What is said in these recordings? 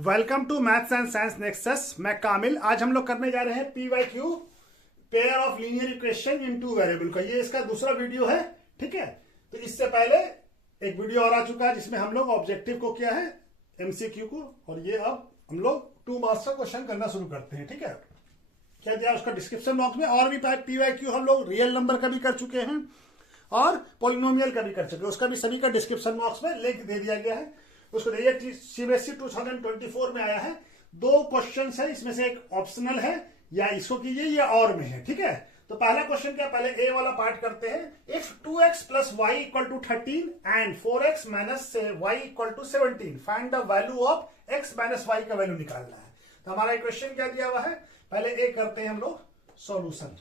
Welcome to maths and science nexus. मैं कामिल। आज हम लोग करने जा रहे हैं PYQ pair of linear equation in two variable का। ये इसका दूसरा वीडियो है, ठीक है। तो इससे पहले एक वीडियो और आ चुका है जिसमें हम लोग ऑब्जेक्टिव को किया है, MCQ को, और ये अब हम लोग 2 मार्क्स का क्वेश्चन करना शुरू करते हैं, ठीक है। क्या दिया उसका डिस्क्रिप्शन बॉक्स में। और भी PYQ हम लोग रियल नंबर का भी कर चुके हैं और पॉलिनोमियल का भी कर चुके हैं। उसका भी सभी का डिस्क्रिप्शन बॉक्स में लिंक दे दिया गया है। उसको देखिए, CBSE 2024 में आया है। 2 क्वेश्चन है, इसमें से एक ऑप्शनल है, या इसको कीजिए या और में है, ठीक है। तो पहला क्वेश्चन क्या, पहले ए वाला पार्ट करते हैं। If 2x plus y equal to 13 and 4x minus y equal to 17 find the value of x minus y का वैल्यू निकालना है। तो हमारा क्वेश्चन क्या दिया हुआ है, पहले ए करते हैं हम लोग solution.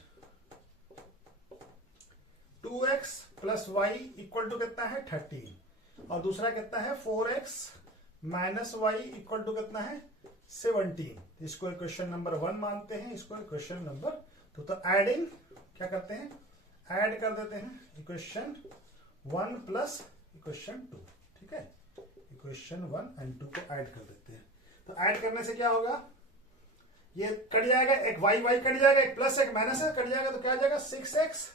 2x plus y equal to कितना है 13 और दूसरा कितना है 4x minus y equal to कितना है 17। इसको इक्वेशन नंबर 1 मानते हैं, इसको इक्वेशन नंबर 2। तो एडिंग क्या करते हैं, ऐड कर देते हैं इक्वेशन 1 प्लस इक्वेशन 2, ठीक है। इक्वेशन 1 एंड 2 को ऐड कर देते हैं। तो ऐड करने से क्या होगा, ये कट जाएगा, एक वाई वाई कट जाएगा, एक प्लस एक माइनस कट जाएगा, तो क्या आ जाएगा 6x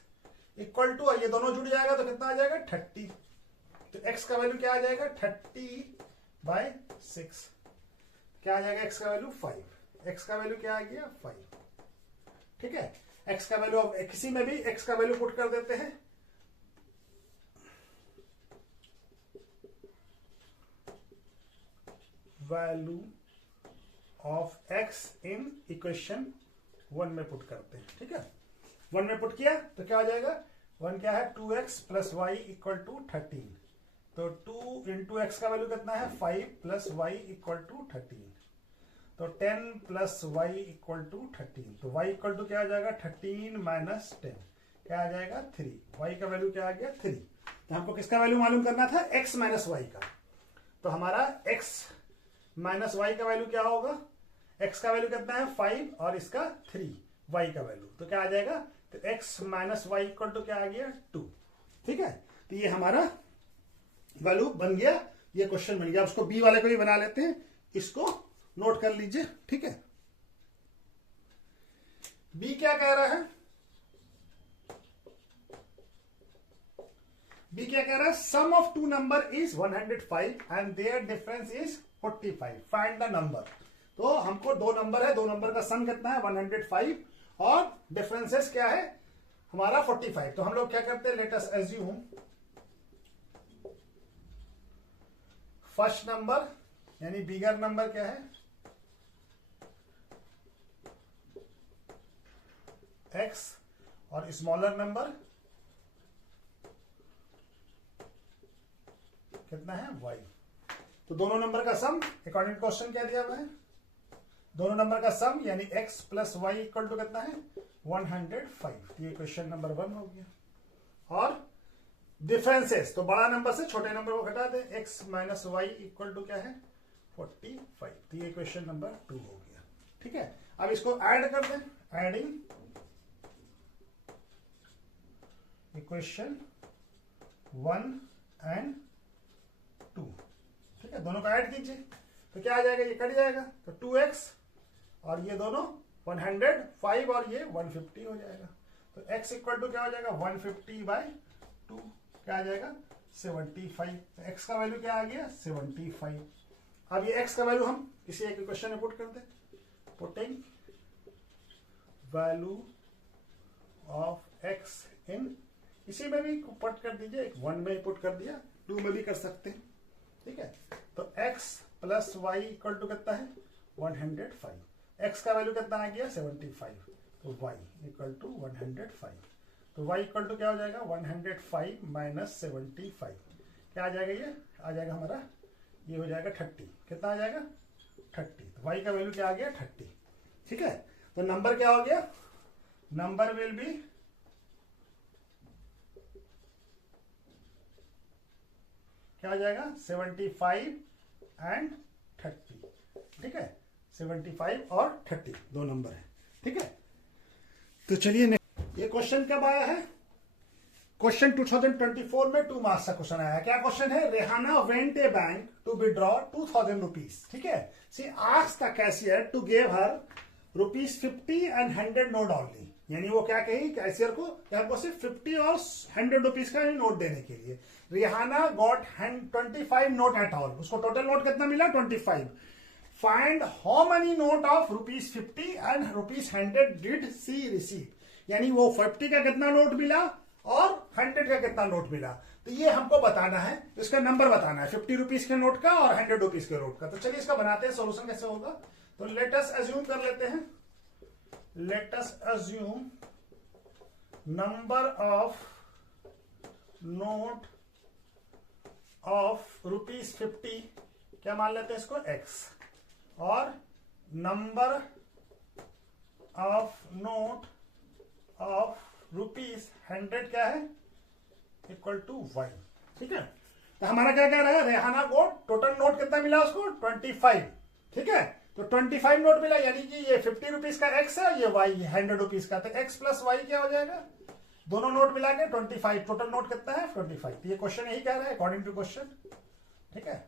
इक्वल टू, ये दोनों जुड़ जाएगा तो कितना आ जाएगा 30। तो x का वैल्यू क्या आ जाएगा 30/6। क्या आ जाएगा x का वैल्यू 5। x का वैल्यू क्या आ गया 5, ठीक है। x का वैल्यू, अब किसी में भी x का वैल्यू पुट कर देते हैं। Value of x in equation 1 में पुट करते हैं, ठीक है। 1 में पुट किया तो क्या आ जाएगा, 1 क्या है 2x plus y equal to 13। तो 2 इंटू एक्स का वैल्यू कितना है 5 प्लस वाई इक्वल टू 13। तो 10 प्लस वाई इक्वल टू 13। तो वाई इक्वल टू क्या आ जाएगा 13 माइनस 10, क्या आ जाएगा 3। वाई का वैल्यू क्या आ गया 3। तो हमको किसका वैल्यू मालूम करना था, x माइनस वाई का। तो हमारा x माइनस वाई का वैल्यू क्या होगा, x का वैल्यू कितना है 5 और इसका 3 y का वैल्यू, तो क्या आ जाएगा, तो x minus y equal to क्या आ गया 2, ठीक है। तो ये हमारा वैल्यू बन गया, ये क्वेश्चन बन गया। उसको बी वाले को भी बना लेते हैं, इसको नोट कर लीजिए, ठीक है। बी क्या कह रहा है, बी क्या कह रहा है, sum of 2 number is 105 and their difference is 45, find the number. तो हमको 2 नंबर है, 2 नंबर का सम कितना है 105 और डिफरेंसेस क्या है हमारा 45। तो हम लोग क्या करते हैं, let us assume first number यानी बिगर नंबर क्या है x और स्मॉलर नंबर कितना है y। तो दोनों नंबर का सम, अकॉर्डिंग क्वेश्चन क्या दिया हुआ है, दोनों नंबर का सम यानी x plus y equal to कितना है 105। ये क्वेश्चन नंबर 1 हो गया। और डिफरेंसेस, तो बड़ा नंबर से छोटे नंबर को घटा दे, x minus y equal to क्या है 45। तो ये क्वेश्चन नंबर 2 हो गया, ठीक है। अब इसको ऐड कर दें, एडिंग इक्वेशन 1 एंड 2, ठीक है। दोनों को ऐड कीजिए तो क्या आ जाएगा, ये कट जाएगा, तो 2x और ये दोनों 105 और ये 150 हो जाएगा। तो x इक्वल टू क्या हो जाएगा 150/2, क्या आ जाएगा 75। तो x का वैल्यू क्या आ गया 75। अब ये x का वैल्यू हम किसी एक इक्वेशन में पुट कर दें, पुटिंग वैल्यू ऑफ x इन, इसी में भी पुट कर दीजिए, 1 में पुट कर दिया, 2 में भी कर सकते हैं, ठीक है। तो x plus y equal to कितना है 105, x का वैल्यू कितना आ गया 75, तो y इक्वल टू 105। तो y इक्वल टू क्या हो जाएगा 105 माइनस 75, क्या आ जाएगा, ये आ जाएगा हमारा, ये हो जाएगा 30। कितना आ जाएगा 30। तो y का वैल्यू क्या आ गया 30, ठीक है। तो नंबर क्या हो गया, नंबर विल बी क्या आ जाएगा 75 एंड 30, ठीक है। 75 और 30 2 नंबर है, ठीक है। तो चलिए ये क्वेश्चन कब आया है, क्वेश्चन 2024 में 2 मार्क्स का क्वेश्चन आया। क्या क्वेश्चन है? Rehana went a bank to withdraw 2000 rupees, ठीक है। She asked the cashier to give her ₹50 and 100 note only. यानी वो क्या कही कैशियर को, हमको सिर्फ 50 और 100 रुपीज का नोट देने के लिए। Rehana got 25 note at all. उसको टोटल नोट कितना मिला? 25। Find how many note of ₹50 and ₹100 did she receive. यानी वो 50 का कितना नोट मिला और 100 का कितना नोट मिला। तो ये हमको बताना है, इसका नंबर बताना है 50 रुपीज के नोट का और 100 रुपीज के नोट का। तो चलिए इसका बनाते हैं, सोल्यूशन कैसे होगा। तो लेट अस अज्यूम कर लेते हैं, let us assume number of note of ₹50, क्या मान लेते हैं इसको? X, और नंबर ऑफ नोट ऑफ ₹100 क्या है? इक्वल टू Y, ठीक है। तो हमारा क्या कह रहा है? रेहाना को टोटल नोट कितना मिला उसको? 25, ठीक है। तो 25 नोट मिला, यानी कि ये 50 रुपीज का X है, ये Y 100 रुपीज का। तो X प्लस Y क्या हो जाएगा? दोनों नोट मिला के 25। टोटल नोट कितना है? 25। तो ये क्वेश्चन यही कह रहा है अकॉर्डिंग टू क्वेश्चन, ठीक है।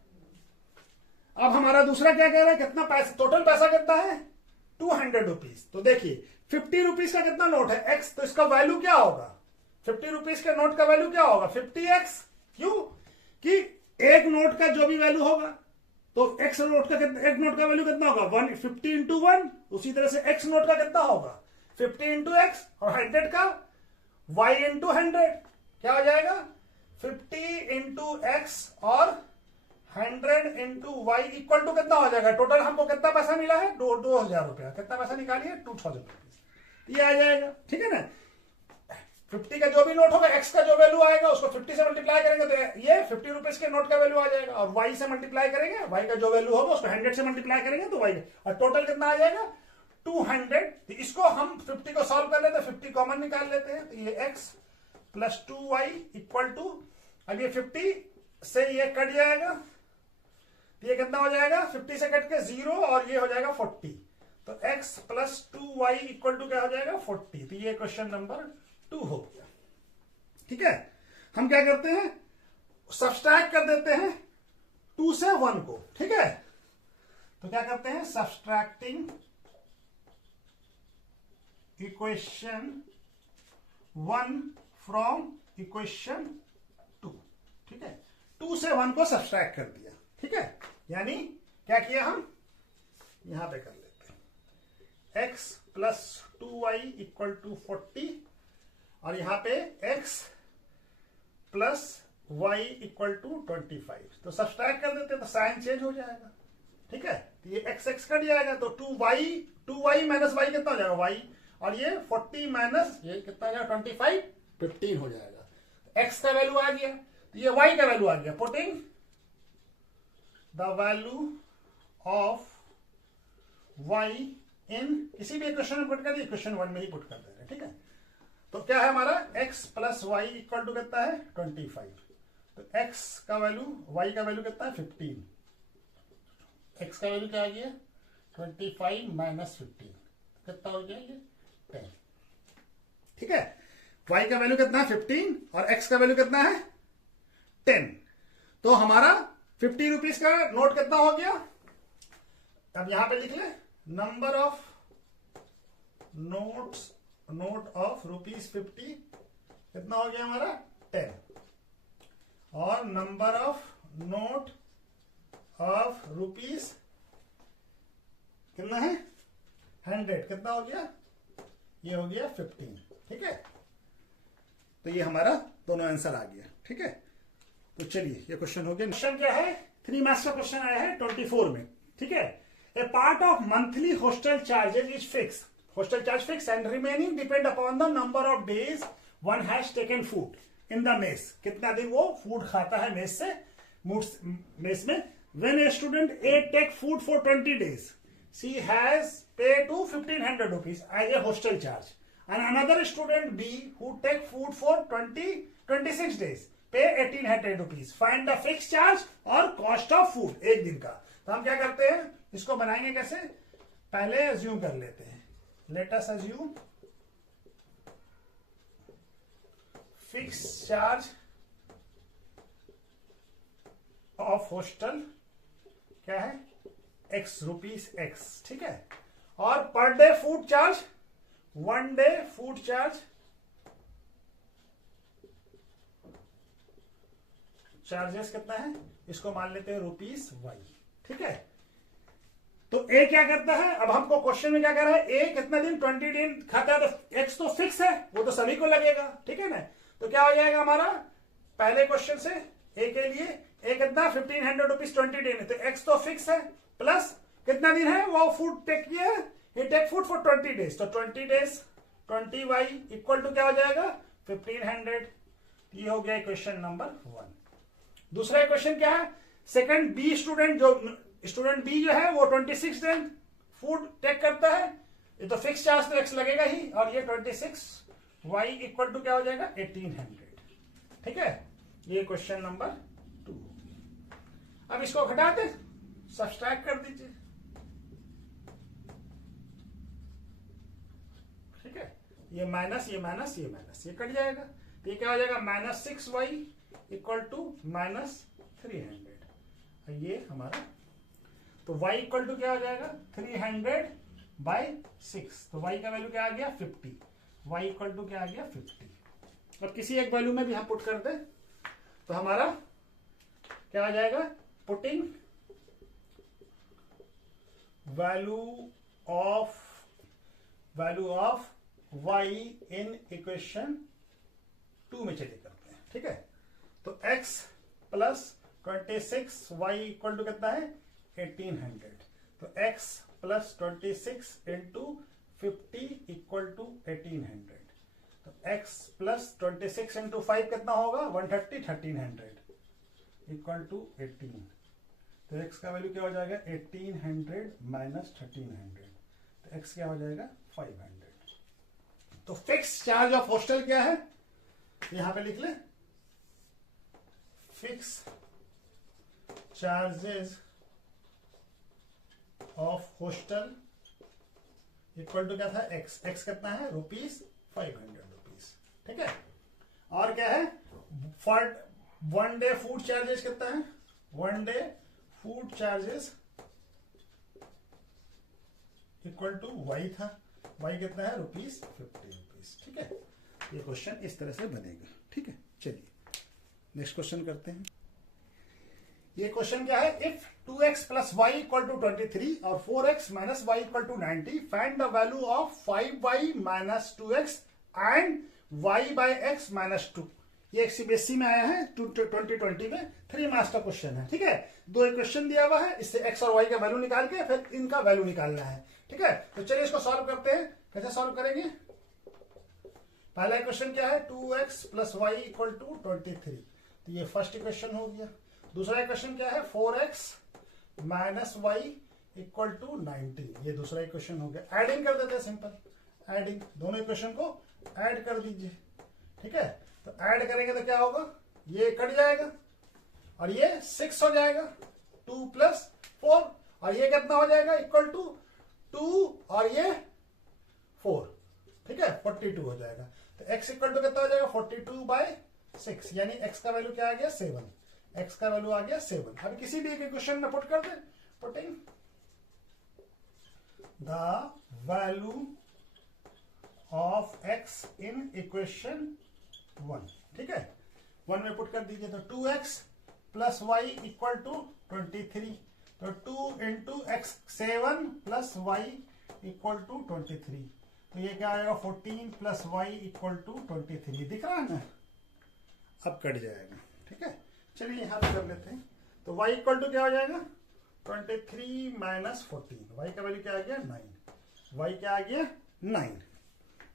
अब हमारा दूसरा क्या कह रहा है? कितना पैसा, टोटल पैसा कितना है? 200 रुपीज। तो देखिए 50 रुपीज का कितना नोट है? X, तो इसका वैल्यू क्या होगा? 50 रुपीज के नोट का वैल्यू क्या होगा? 50x। क्यों कि एक नोट का जो भी वैल्यू होगा तो X नोट का कितना, एक नोट का वैल्यू कितना होगा? 50 इंटू 1। उसी तरह से X नोट का कितना होगा? 50 इंटू X, और 100 का Y इंटू 100 क्या हो जाएगा? 50 इंटू X और 100 इंटू Y इक्वल टू कितना हो जाएगा? टोटल हमको कितना पैसा मिला है? 2000 रुपया। कितना पैसा निकालिए? 2000 रुपीज। ये आ जाएगा, ठीक है ना। 50 का जो भी नोट होगा, X का जो वैल्यू आएगा उसको 50 से मल्टीप्लाई करेंगे तो ये 50 रुपीज के नोट का वैल्यू आ जाएगा, और Y से मल्टीप्लाई करेंगे, Y का जो वैल्यू होगा उसको 100 से मल्टीप्लाई करेंगे तो Y, और टोटल कितना आ जाएगा? 200। तो इसको हम 50 को सॉल्व कर लेते हैं, 50 कॉमन निकाल लेते हैं। तो ये X plus 2Y equal to, अब ये 50 से ये कट जाएगा, तो ये कितना हो जाएगा? 50 से कट के 0, और ये हो जाएगा 40। तो X plus 2Y equal to क्या हो जाएगा? 40। तो ये क्वेश्चन नंबर 2 हो गया, ठीक है। हम क्या करते हैं? सब्सट्रैक्ट कर देते हैं 2 से 1 को, ठीक है। तो क्या करते हैं? सब्सट्रैक्टिंग इक्वेशन 1 फ्रॉम इक्वेशन 2, ठीक है। 2 से 1 को सब्सट्रैक्ट कर दिया, ठीक है। यानी क्या किया हम? यहां पे कर लेते हैं X plus 2Y equal to 40, और यहां पे X plus Y equal to 25। तो सब्सट्रैक्ट कर देते हैं तो साइन चेंज हो जाएगा, ठीक है। तो ये X कट जाएगा, तो 2Y माइनस Y कितना हो जाएगा? Y, और ये 40 माइनस ये कितना हो जाएगा? 25, 15 हो जाएगा। X का वैल्यू आ गया, तो ये Y का वैल्यू आ गया। Putting the value of Y इन किसी भी इक्वेशन में पुट कर दिया, इक्वेशन 1 में ही पुट कर दे रहे हैं, ठीक है। तो क्या है हमारा? X plus Y equal to कितना है? 25। तो X का वैल्यू, Y का वैल्यू कितना है? 15। X का वैल्यू क्या आ गया? 25 माइनस 15 कितना हो गया? ये 10, ठीक है। Y का वैल्यू कितना है? 15, और X का वैल्यू कितना है? 10। तो हमारा 50 रुपीज का नोट कितना हो गया? अब यहां पे लिख ले, नंबर ऑफ नोट ऑफ ₹50 कितना हो गया हमारा? 10, और number of note of rupees कितना है? 100 कितना हो गया? ये हो गया 15, ठीक है। तो ये हमारा दोनों आंसर आ गया, ठीक है। तो चलिए ये क्वेश्चन हो गया। क्वेश्चन क्या है? 3 मार्क्स का क्वेश्चन आया है 24 में, ठीक है। A part of monthly hostel charges is fix, hostel charge fixed and remaining depend upon the number of days one has taken food in the mess। कितना दिन वो फूड खाता है मेस से, मेस में। when a student A take food for 20 days, she has paid to 1500 rupees as a hostel charge, and another student B who take food for 26 days pay 1800 rupees। find the fixed charge और cost of food एक दिन का। तो हम क्या करते हैं? इसको बनाएंगे कैसे? पहले अज्यूम कर लेते हैं, let us assume fix charge of hostel क्या है, एक्स, रुपीज एक्स, ठीक है। और per day food charge, 1 day food charge charges कितना है, इसको मान लेते हैं रुपीज वाई, ठीक है। तो ए क्या करता है, अब हमको क्वेश्चन में क्या कर रहा है, ए कितना दिन 20 दिन खाता है, तो एक्स तो फिक्स है, वो तो सभी को लगेगा, ठीक है ना। तो क्या हो जाएगा हमारा पहले क्वेश्चन से ए के लिए, ए कितना 1500 रुपीज 20 दिन है, तो एक्स तो फिक्स है, प्लस कितना दिन है वो फूड टेक किया, ही टेक फूड फॉर 20 डेज, तो 20 डेज 20 वाई इक्वल टू क्या हो जाएगा 1500। ये हो गया क्वेश्चन नंबर 1। दूसरा क्वेश्चन क्या है, सेकंड बी स्टूडेंट, जो स्टूडेंट बी जो है वो 26 दिन फूड टेक करता है, ये तो फिक्स चार्ज तो एक्स लगेगा ही, और ये 26 वाई इक्वल टू क्या हो जाएगा 1800, ठीक है। ये क्वेश्चन नंबर 2। अब इसको घटा दे, सब्सट्रैक्ट कर दीजिए, ठीक है। ये माइनस ये माइनस ये माइनस, ये कट जाएगा, तो ये क्या हो जाएगा -6 वाई इक्वल टू -300। ये हमारा, तो y इक्वल टू क्या हो जाएगा 300/6, तो y का वैल्यू क्या आ गया 50, y इक्वल टू क्या आ गया 50। अब किसी एक वैल्यू में भी हम पुट कर दे तो हमारा क्या आ जाएगा, putting value of y in equation 2 में चलिए करते हैं, ठीक है। तो x plus 26 y equal to कितना है 1800, तो x plus 26 into 50 equal to 1800, तो x प्लस 26 इंटू 5 कितना होगा 130, 1300 इक्वल टू 18, तो x का वैल्यू क्या हो जाएगा 1800 माइनस 1300, तो x क्या हो जाएगा 500। तो फिक्स चार्ज ऑफ हॉस्टल क्या है, यहां पे लिख ले, fix charges of hostel equal to क्या था एक्स, एक्स कितना है ₹500, ठीक है। और क्या है, फॉर 1 डे फूड चार्जेस कितना है, 1 day food charges equal to y था, वाई कितना है ₹50, ठीक है। ये क्वेश्चन इस तरह से बनेगा, ठीक है। चलिए नेक्स्ट क्वेश्चन करते हैं। ये क्वेश्चन क्या है, if 2x plus y equal to 23 और 4x minus y equal to 90, find the value of 5y minus 2x and y by x minus 2। ये एक सीबीएसई में आया है 2020 में, 3 मास्टर क्वेश्चन है, ठीक है। 2 इक्वेशन दिया हुआ है, इससे x और y का वैल्यू निकाल के फिर इनका वैल्यू निकालना है, ठीक है। तो चलिए इसको सॉल्व करते हैं, कैसे सॉल्व करेंगे। पहला इक्वेशन क्या है, 2x plus y equal to 23, तो ये फर्स्ट इक्वेशन हो गया। दूसरा इक्वेशन क्या है, 4x minus y equal to 90, ये दूसरा इक्वेशन हो गया। एडिंग कर देते हैं, सिंपल एडिंग, दोनों इक्वेशन को ऐड कर दीजिए, ठीक है। तो ऐड करेंगे तो क्या होगा, ये कट जाएगा और ये 6 हो जाएगा, 2 प्लस 4, और ये कितना हो जाएगा इक्वल टू 2 और ये 4, ठीक है, 42 हो जाएगा। तो x इक्वल टू कितना हो जाएगा 42/6, यानी x का वैल्यू क्या आ गया 7, x का वैल्यू आ गया 7। अभी किसी भी एक इक्वेशन में पुट कर दे, putting the value of x in equation 1, ठीक है, 1 में पुट कर दीजिए। तो 2x plus y equal to 23, तो 2 into x 7 plus y equal to 23, तो ये क्या आएगा 14 प्लस वाई इक्वल टू 23, दिख रहा है ना, अब कट जाएगा, ठीक है। चलिए यहां पे कर लेते हैं, तो y इक्वल टू क्या हो जाएगा 23 माइनस 14, y का वैल्यू क्या आ गया 9, y क्या आ गया 9,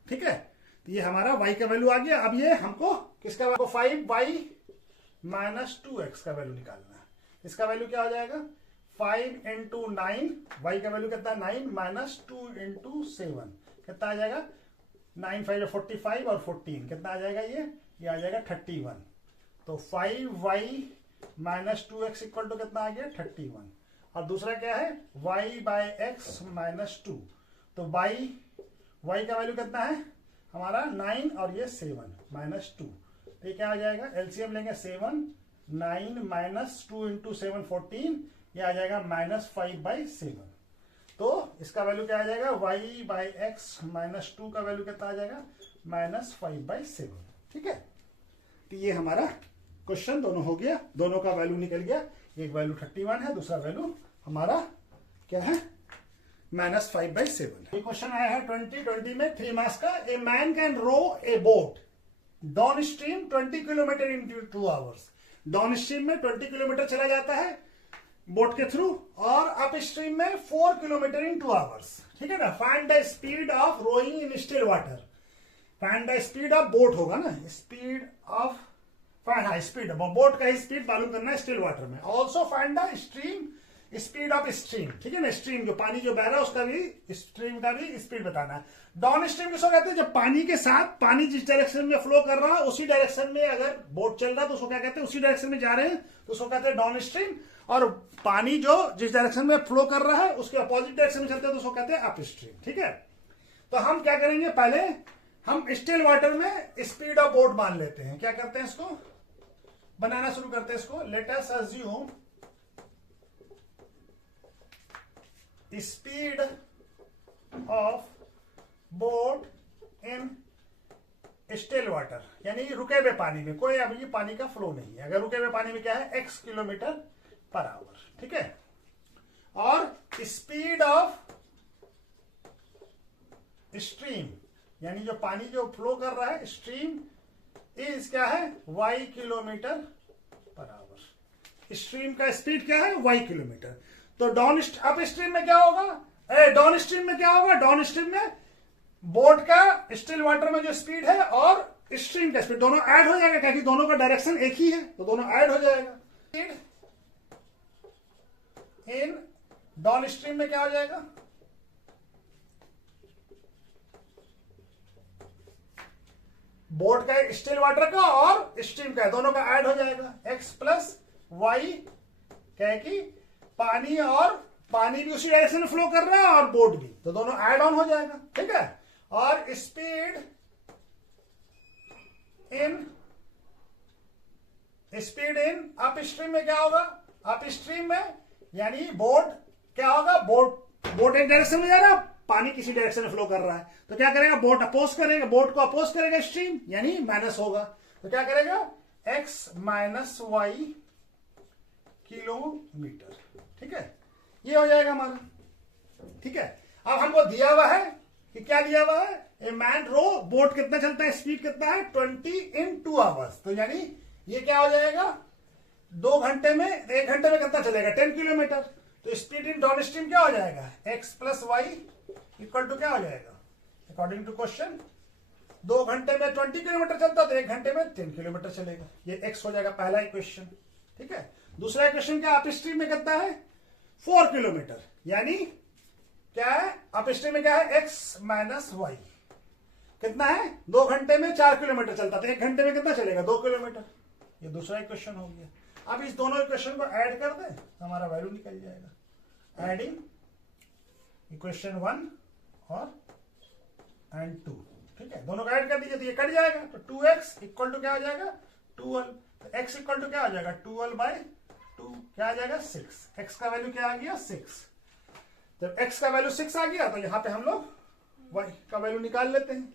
ठीक है। तो ये हमारा y का वैल्यू आ गया। अब ये हमको किसका, 5y माइनस 2x का वैल्यू निकालना है। इसका वैल्यू क्या हो जाएगा 5 इंटू 9, y का वैल्यू कितना 9 माइनस 2 इंटू 7 कितना आ जाएगा, 9 5 45 और 14 कितना आ जाएगा, ये आ जाएगा 31। तो 5y minus 2x equal to कितना आ गया 31, और दूसरा क्या है y बाय x माइनस 2, तो y का वैल्यू कितना है हमारा 9 और ये 7 माइनस 2, तो ये क्या आ जाएगा, एलसीएम लेंगे 7, 9 माइनस 2 इंटू 7 14, ये आ जाएगा -5/7। तो इसका वैल्यू क्या आ जाएगा, y/x माइनस 2 का वैल्यू कितना आ जाएगा, -5/7। ठीक है, तो ये हमारा क्वेश्चन दोनों हो गया, दोनों का वैल्यू निकल गया। एक वैल्यू 31 है, दूसरा वैल्यू हमारा क्या है, -5/7। ये क्वेश्चन आया है 2020 में 3 मार्क्स का। A man can row a boat downstream 20 kilometre in 2 hours. Downstream में 20 किलोमीटर चला जाता है बोट के थ्रू, और अप स्ट्रीम में 4 किलोमीटर इन 2 आवर्स। ठीक है ना। Find the speed of rowing in still water. Find the speed of boat होगा ना, स्पीड ऑफ, हाँ स्पीड, बोट का ही स्पीड मालूम करना है स्टिल वाटर में। Also find the stream, speed of stream. ठीक है ना, स्ट्रीम जो पानी जो बह रहा है उसका भी, स्ट्रीम का भी स्पीड बताना है। डाउन स्ट्रीम किसको कहते हैं, जब पानी के साथ, पानी जिस डायरेक्शन में फ्लो कर रहा है उसी डायरेक्शन में अगर बोट चल रहा है तो उसको क्या कहते हैं, उसी डायरेक्शन में जा रहे हैं तो उसको कहते हैं डाउन स्ट्रीम। और पानी जो जिस डायरेक्शन में फ्लो कर रहा है उसके अपोजिट डायरेक्शन में चलते हैं तो उसको कहते हैं अप स्ट्रीम। ठीक है, तो हम क्या करेंगे, पहले हम स्टिल वाटर में स्पीड ऑफ बोट मान लेते हैं। क्या करते हैं, इसको बनाना शुरू करते हैं। इसको let us assume speed of boat in still water, यानी रुके हुए पानी में, कोई अभी पानी का फ्लो नहीं है। अगर रुके हुए पानी में क्या है, x किलोमीटर/आवर। ठीक है, और स्पीड ऑफ स्ट्रीम, यानी जो पानी जो फ्लो कर रहा है स्ट्रीम, इज क्या है, y किलोमीटर/आवर। स्ट्रीम का स्पीड क्या है, y किलोमीटर। तो डाउन अप स्ट्रीम में क्या होगा, डाउन स्ट्रीम में क्या होगा, डाउन स्ट्रीम में बोट का स्टिल वाटर में जो स्पीड है और स्ट्रीम का स्पीड दोनों ऐड हो जाएगा, क्योंकि दोनों का डायरेक्शन एक ही है तो दोनों ऐड हो जाएगा। स्पीड इन डाउन स्ट्रीम में क्या हो जाएगा, बोट का स्टिल वाटर का और स्ट्रीम का दोनों का ऐड हो जाएगा, x प्लस वाई, क्या कि पानी और पानी भी उसी डायरेक्शन में फ्लो कर रहा है और बोट भी, तो दोनों ऐड ऑन हो जाएगा। ठीक है, और स्पीड इन अप स्ट्रीम में क्या होगा, अप स्ट्रीम में यानी बोट क्या होगा, बोट एक डायरेक्शन में जा रहा है, पानी किसी डायरेक्शन में फ्लो कर रहा है, तो क्या करेगा, बोट अपोज करेगा, बोट को अपोज करेगा स्ट्रीम, यानी माइनस होगा, तो क्या करेगा, x माइनस वाई किलोमीटर। ठीक है, ये हो जाएगा हमारा। ठीक है, अब हमको दिया हुआ है कि क्या दिया हुआ है, ए मैन रो, बोट कितना चलता है, स्पीड कितना है 20 इन 2 आवर्स। तो यानी ये क्या हो जाएगा, 2 घंटे में, 1 घंटे में कितना चलेगा 10 किलोमीटर। तो स्पीड इन डाउन स्ट्रीम क्या हो जाएगा, x plus y equal to क्या हो जाएगा, अकॉर्डिंग टू क्वेश्चन 2 घंटे में 20 किलोमीटर चलता तो 1 घंटे में 10 किलोमीटर चलेगा। ये x हो जाएगा पहला इक्वेशन। ठीक है, दूसरा इक्वेशन क्या, अप स्ट्रीम में कितना है 4 किलोमीटर, यानी क्या है, अप स्ट्रीम में क्या है, x माइनस वाई कितना है, 2 घंटे में 4 किलोमीटर चलता था, 1 घंटे में कितना चलेगा 2 किलोमीटर। ये दूसरा इक्वेशन हो गया। अब इस दोनों इक्वेशन को ऐड कर दें तो हमारा वैल्यू निकल जाएगा। एडिंग इक्वेशन 1 और एंड 2। ठीक है, दोनों को ऐड कर दीजिए तो ये कट जाएगा, तो 2x इक्वल टू क्या हो जाएगा 12, तो x इक्वल टू क्या हो जाएगा 12/2, क्या आ जाएगा 6। x का वैल्यू क्या आ गया 6। जब x का वैल्यू 6 आ गया तो यहां पे हम लोग y का वैल्यू निकाल लेते हैं,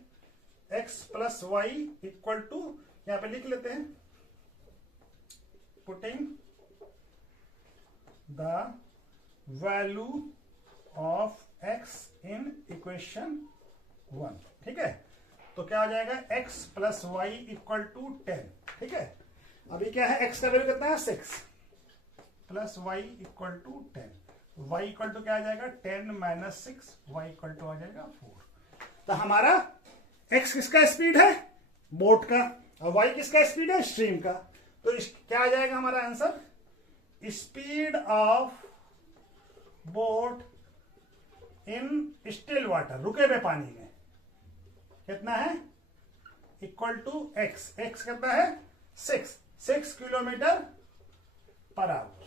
x plus y equal to, यहां पे लिख लेते हैं, putting the value of x in equation 1। ठीक है, तो क्या हो जाएगा x plus y equal to 10। ठीक है, अभी क्या है, x का वैल्यू कितना है 6 plus y equal to 10, y equal to क्या आ जाएगा 10 माइनस 6, y इक्वल टू आ जाएगा 4। तो हमारा x किसका स्पीड है, बोट का, और y किसका स्पीड है, स्ट्रीम का। तो क्या आ जाएगा हमारा answer, speed of boat in still water, रुके हुए पानी में कितना है, इक्वल टू x, x कितना है 6 किलोमीटर पर आवर,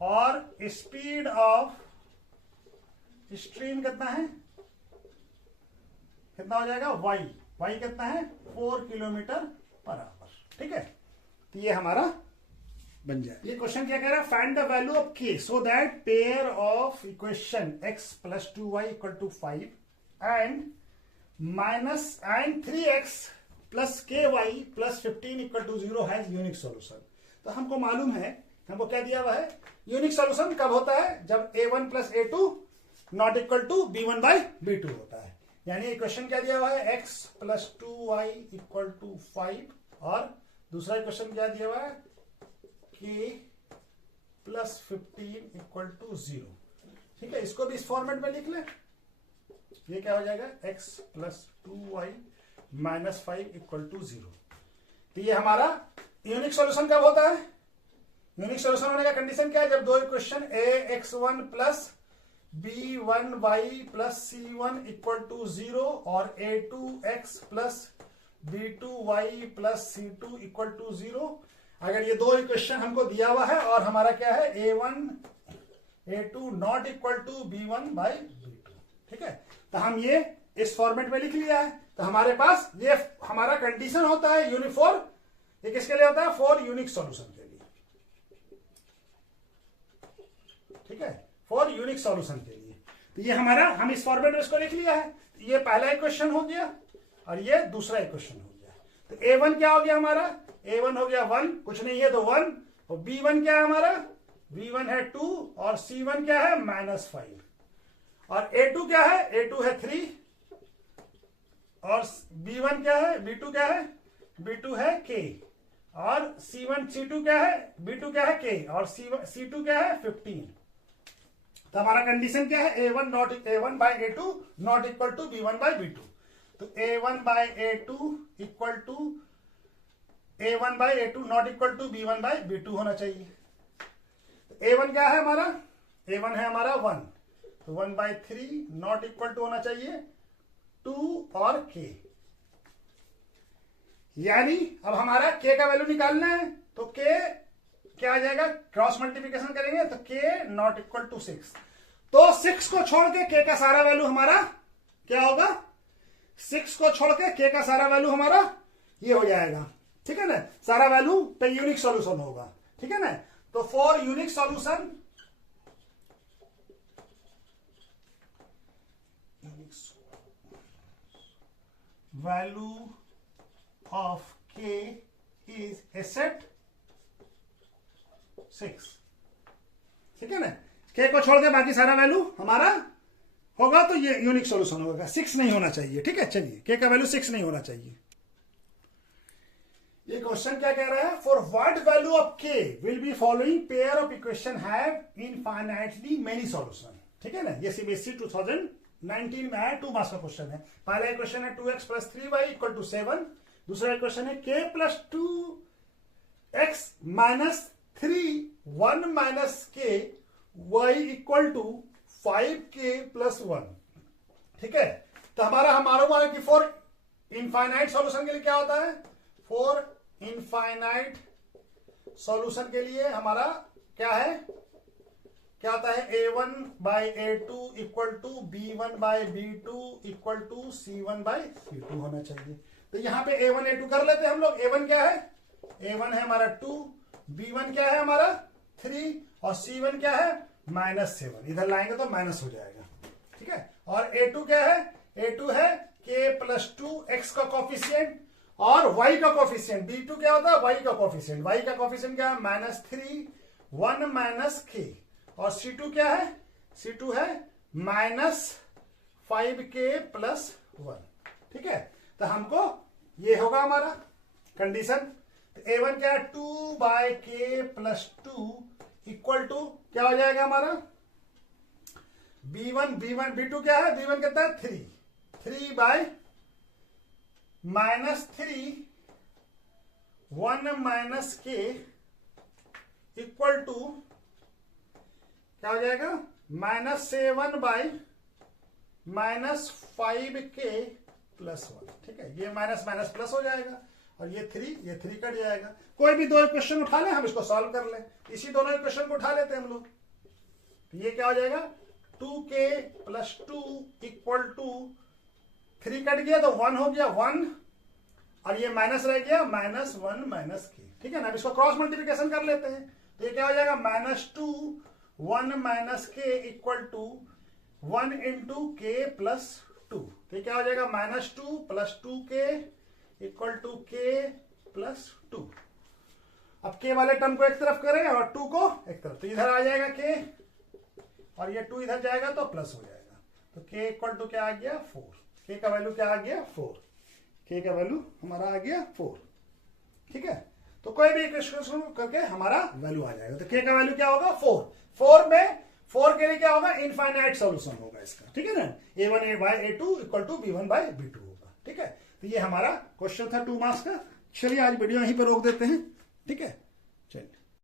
और स्पीड ऑफ स्ट्रीम कितना है, कितना हो जाएगा y कितना है 4 किलोमीटर पर आवर। ठीक है, तो ये हमारा बन जाए। ये क्वेश्चन क्या कह रहा है, find the value of K so that pair of equation x plus 2y equal to 5 and minus and 3x plus K y plus 15 equal to 0 has unique solution. तो हमको मालूम है, हमको क्या दिया हुआ है, यूनिक सॉल्यूशन कब होता है, जब a1 plus a2 not equal to b1 by b2 होता है। यानी इक्वेशन क्या दिया हुआ है, x plus 2y equal to 5 और दूसरा इक्वेशन क्या दिया हुआ है, k प्लस 15 इक्वल टू 0। ठीक है, इसको भी इस फॉर्मेट में लिख ले। ये क्या हो जाएगा, x plus 2y minus 5 equal to 0। तो ये हमारा यूनिक सॉल्यूशन कब होता है, यूनिक सॉल्यूशन होने का कंडीशन क्या है, जब दो equation ax1 plus b1y plus c1 equal to 0 और a2x plus b2y plus c2 equal to 0। अगर ये दो इक्वेशन हमको दिया हुआ है और हमारा क्या है, a1 a2 not equal to b1 by b2। ठीक है, तो हम ये इस फॉर्मेट में लिख लिया है। तो हमारे पास ये हमारा कंडीशन होता है यूनिफॉर्म, ये किसके लिए होता है, फॉर यूनिक सॉल्यूशन के लिए। ठीक है, फॉर यूनिक सॉल्यूशन के लिए। तो ये हमारा, हम इस फॉर्मेट में इसको लिख लिया है। ये पहला इक्वेशन हो गया और ये दूसरा इक्वेशन हो गया। तो a1 क्या हो गया हमारा, a1 हो गया 1, कुछ नहीं है तो 1, और b1 क्या है हमारा, b1 है 2 और c1 क्या है -5 और a2 क्या है, a2 है 3 और b1 क्या है, b2 क्या है, b2 है k और c2 क्या है, b2 क्या है k और c2 क्या है 15। तो हमारा कंडीशन क्या है, a1 by a2 not equal to b1 by b2। तो a1 by a2 equal to a1 by a2 not equal to b1 by b2 होना चाहिए। तो a1 क्या है हमारा, a1 है हमारा 1, तो 1 बाई 3 नॉट इक्वल टू होना चाहिए 2 और k। यानी अब हमारा k का वैल्यू निकालना है, तो k क्या आ जाएगा, क्रॉस मल्टीप्लिकेशन करेंगे तो k नॉट इक्वल टू 6। तो 6 को छोड़ के k का सारा वैल्यू हमारा क्या होगा, 6 को छोड़ के k का सारा वैल्यू हमारा ये हो जाएगा। ठीक है ना, सारा वैल्यू पे यूनिक सॉल्यूशन होगा। ठीक है ना, तो for unique solution value of k is a set 6। ठीक है ना, k को छोड़ के बाकी सारा वैल्यू हमारा होगा, तो ये यूनिक सॉल्यूशन होगा। 6 नहीं होना चाहिए। ठीक है, चलिए k का वैल्यू 6 नहीं होना चाहिए। ये क्वेश्चन क्या कह रहा है, for what value of k will be following pair of equation have infinitely many solution. ठीक है ना, ये सीबीएसई 2019 में है, 2 मार्क्स का क्वेश्चन है। पहला इक्वेशन है 2x plus 3y equal to 7, दूसरा इक्वेशन है k plus 2x minus 3 1 minus k y equal to 5k plus 1। ठीक है, तो हमारा कि फॉर इनफाइनाइट सॉल्यूशन के लिए क्या होता है, फॉर इनफाइनाइट सॉल्यूशन के लिए हमारा क्या है, क्या होता है, a1 by a2 equal to b1 by b2 equal to c1 by c2 होना चाहिए। तो यहां पे a1 a2 कर लेते हैं हम लोग। a1 क्या है, a1 है हमारा 2, b1 क्या है हमारा 3 और c1 क्या है -7। इधर लाएंगे तो माइनस हो जाएगा। ठीक है, और a2 क्या है, a2 है k प्लस 2 x का कॉफिशियंट और y का कॉफिशियंट। b2 क्या होता है, y का कॉफिशियंट। y का कॉफिशियंट क्या है, -3 1 माइनस k और c2 क्या है, c2 है -5k प्लस 1। ठीक है, तो हमको ये होगा हमारा कंडीशन। तो a1 क्या है, 2 by k plus 2 equal to क्या हो जाएगा हमारा, b2 क्या है, b1 कितना है 3 by -3 1 minus k equal to क्या हो जाएगा, -7 बाई -5k प्लस 1। ठीक है, ये माइनस माइनस प्लस हो जाएगा और ये 3 कट जाएगा। कोई भी दो इक्वेशन उठा लें, हम इसको सॉल्व कर लें। इसी दोनों इक्वेशन को उठा लेते हैं हम लोग। तो ये क्या हो जाएगा, 2k plus 2 equal to 3 cut गया तो 1 हो गया 1 और ये माइनस रह गया -1 माइनस के, ठीक है ना। अब इसको क्रॉस मल्टीप्लीकेशन कर लेते हैं, तो ये क्या हो जाएगा -2 1 माइनस के इक्वल टू 1 इंटू के प्लस 2। तो क्या हो जाएगा -2 प्लस 2 के इक्वल टू के प्लस 2। अब के वाले टर्म को एक तरफ करें और 2 को एक तरफ, तो इधर आ जाएगा के और ये 2 इधर जाएगा तो प्लस हो जाएगा। तो के इक्वल टू क्या आ गया 4। के का वैल्यू क्या आ गया 4। के का वैल्यू हमारा आ गया 4, ठीक है। तो कोई भी इक्वेशन करके हमारा वैल्यू आ जाएगा। तो के का वैल्यू क्या होगा 4। 4 में 4 के लिए क्या होगा इनफाइनाइट सॉल्यूशन होगा इसका, ठीक है ना। a1 bye a2 equal to b1 bye b2 होगा, ठीक है। तो ये हमारा क्वेश्चन था 2 मार्क्स का। चलिए आज वीडियो यहीं पर रोक देते हैं, ठीक है।